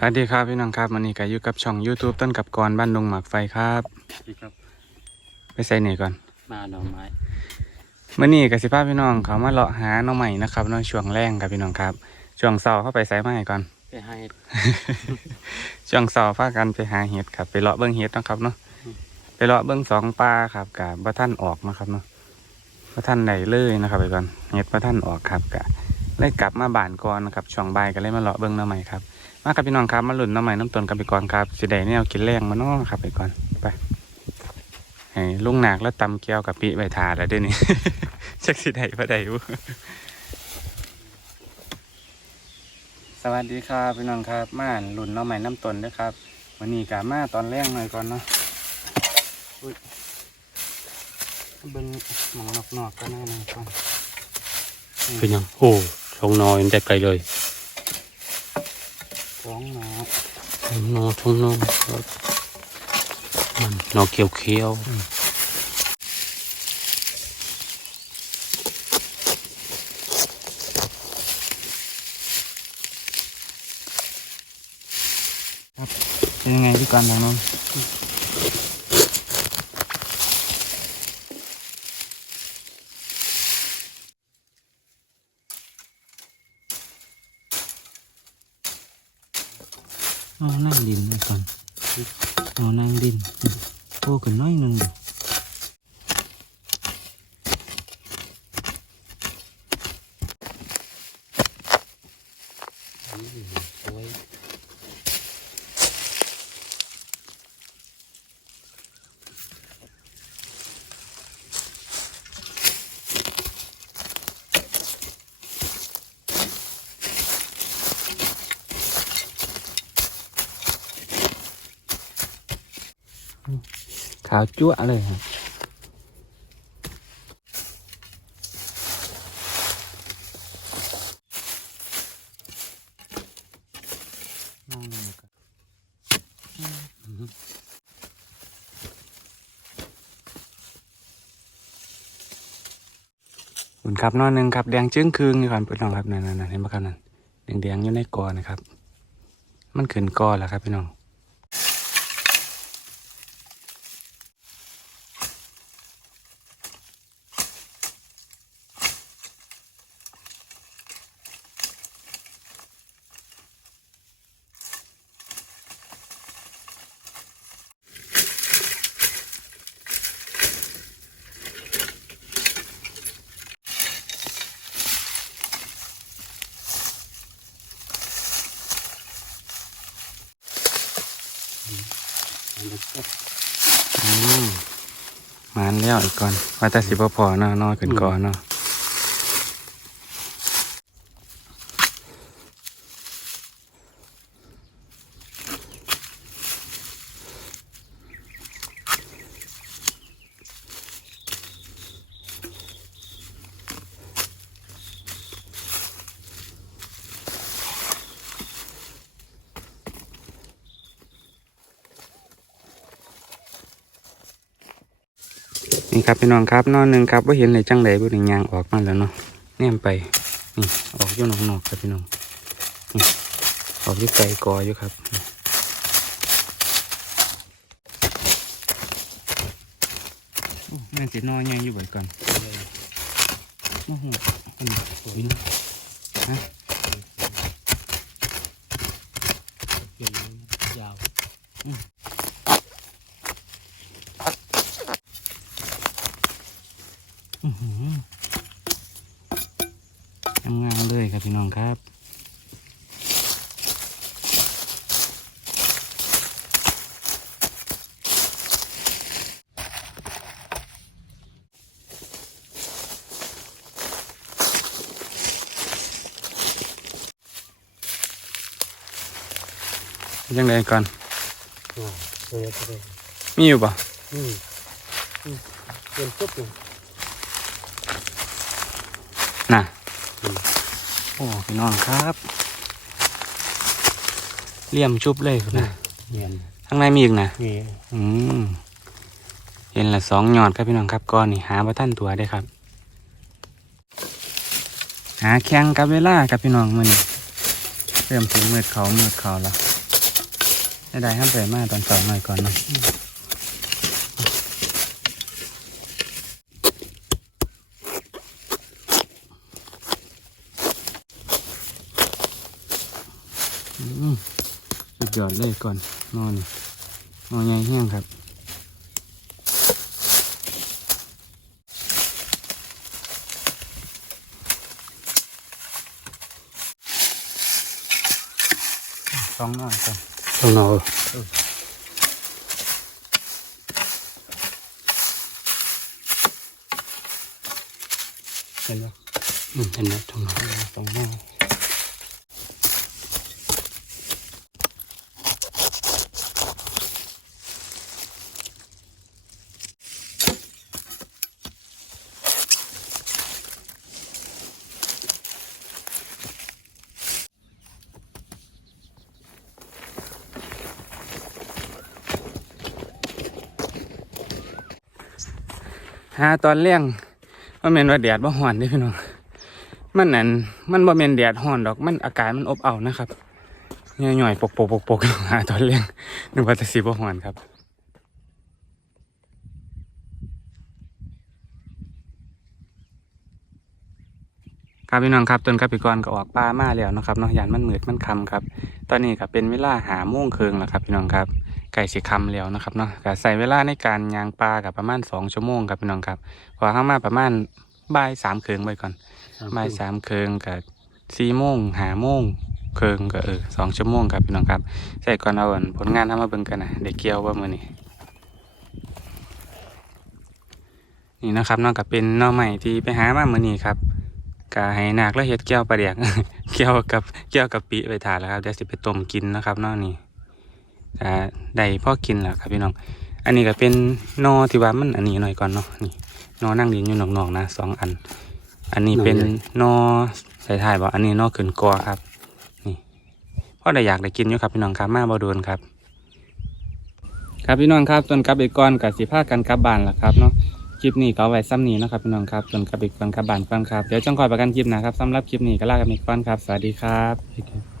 วัสดีครับพี่น้องครับวันนี้ก็อยู่กับช่อง YouTube ต้นกับกรบ้านดงหมากไฟครับ นี่ครับไปใส่เหน่ก่อนมาหน่อไม้เมื่อนี้กับสิภาพพี่น้องเขามาเลาะหาหน้องใหม่นะครับเน้องช่วงแรงครับพี่น้องครับช่วงเสาร์เข้าไปใส่ไม้ก่อน ไปให้ ช่วงเสาร์พากันไปหาเห็ดครับ ไปเลาะเบิ้งเห็ดเนาะครับเนาะไปเลาะเบิ้งสองปลาครับกับบ่ท่านออกนะครับเนาะบ่ท่านใดเลยนะครับไปก่อนเห็ดบ่ท่านออกครับกะเลยกลับมาบ้านก่อนนะครับช่วงบ่ายก็เลยมาเลาะเบิ้งหน้องใหม่ครับ มาครับพี่น้องครับมาหลุนน้องใหม่น้ำต้นกันไปก่อนครับสิได้แนวกินแรงมาเนาะครับไปก่อนไปให้ลุงหนักแล้วตำเกี๊ยวกับปีใบถาแล้วเด้วยนี่จักสิได้บ่ได้บุสวัสดีครับพี่น้องครับมาหลุนน้องใหม่น้ำต้นด้วยครับวันนี้กะมาตอนแรกหน่อยก่อนเนาะอุ๊ยเบิ่งหมองนอกๆก็น่าหน่อยก่อนเป็นยังโอ้ชงนอยแต่ไกลเลย ท้องหนอชงนอชงนอมันนอเขียวเขียวเป็นยังไงพี่กรทางโน้น เอานั่งดินก่อนเอานั่งดินโอ้กันน้อยนึงาวจั่วะเลยครับคุณครับนอนหนึ่งครับแดงจึ้งคืงนี่ก่อนเปิดน้องครับนั่นนั่นเห็นไหมครับนั่นแดงแดงๆอยู่ในกอนะครับ มันขึ้นกอแล้วครับพี่น้อง มมานแล้วอีกก่อนว่าแต่สิบพอเนาะนอนขึ้นก่อนเนาะ นี่ครับพี่น้องครับนอนหนึ่งครับว่าเห็นเลยจังไดบุญยางออกมาแล้วเนาะแนมไปนี่ออกอยู่นอกๆครับพี่น้องนี่ออกที่ไกลกออยู่ครับโอ้นั่นสินอนยังอยู่บ่อยก่อนโอ้โหอันนี้สวยเนาะฮะเขียนยาว อื้อหืองามๆเลยครับ พี่น้องครับยังไงก่อนโอ้สวยสวยมีอยู่ปะอืมอืมเรียนจบอยู่น่ะอืม โอ้พี่น้องครับเลี่ยมชุบเลยครับนะเรียนข้างในมีอีกนะมีอืมเห็นละสองหยอดครับพี่น้องครับก้อนนี่หาประท่านตัวได้ครับ หาแข่งกับเวลาครับพี่น้องมือนี่เริ่มถึงมืดเขามืดเขาแล้วได้ได้ห้ามไปมาตอนสองหน่อยก่อนเนาะอืมสุด ยอดเลยก่อนนอนนอนใหญ่แห้งครับสองนอนก่อนช่องนอยเห็นไหมอืมเห็นไหมช่องนอยสองนอนาตอนเลี้ยงว่าแม่นว่าแดดบ่ฮ้อนเด้พี่น้องมันนั่นมันบ่แม่นแดดฮ้อนดอกมันอากาศมันอบอ้าวนะครับย่อยๆปกๆปกๆหาตอนเลี้ยงนึกว่าจะสิบ่ฮ้อนครับครับพี่น้องครับต้นกาปิกรก็ออกปลามาแล้วนะครับเนาะยานมันมืดมันคำครับ ตอนนี้ก็เป็นเวลาหาโมงเครึ่งแล้วครับพี่น้องครับ ไก่สีคำแล้วนะครับเนาะก็ใส่เวลาในการยางปลากับประมาณสองชั่วโมงครับพี่น้องครับพอเข้ามาประมาณบ่ายสามครึ่งไปก่อนบ่ายสามครึ่งกับสี่โมงหาโมงครึ่งก็เออสองชั่วโมงครับพี่น้องครับใส่ก่อนเอาอันผลงานทำมาเบิ่งกันนะเด็กเกี่ยวว่ามือนี้นี่นะครับเนอกจากเป็นหน่อใหม่ที่ไปหามามือนี้ครับก็ให้นาคแล้วเฮ็ดแก้วปลาแดกแก้วกับแก้วกับปีไปทานแล้วครับเดี๋ยวสิไปต้มกินนะครับเนอนี่ อ่าได้พ่อกินแล้วครับพี่น้อง อันนี้ก็เป็นนอที่ว่ามันอันนี้หน่อยก่อนเนาะนี่นอนั่งดินอยู่นอกๆนะสองอัน อันนี้เป็นนอใส่ถ่ายบ่อันนี้นอขึ้นกอครับ นี่พ่อได้อยากได้กินอยู่ครับพี่น้องครับมาบ่โดนครับ ครับพี่น้องครับจนกลับไปก่อนกับสิพากันกลับบ้านแล้วครับเนาะคลิปนี้ก็เอาไว้ซ้ำนี้นะครับพี่น้องครับจนกลับอีกก่อนกลับบ้านก่อนครับเดี๋ยวจังคอยประกันคลิปหนะครับสำหรับคลิปนี้ก็ลากันไปก่อนครับ สวัสดีครับ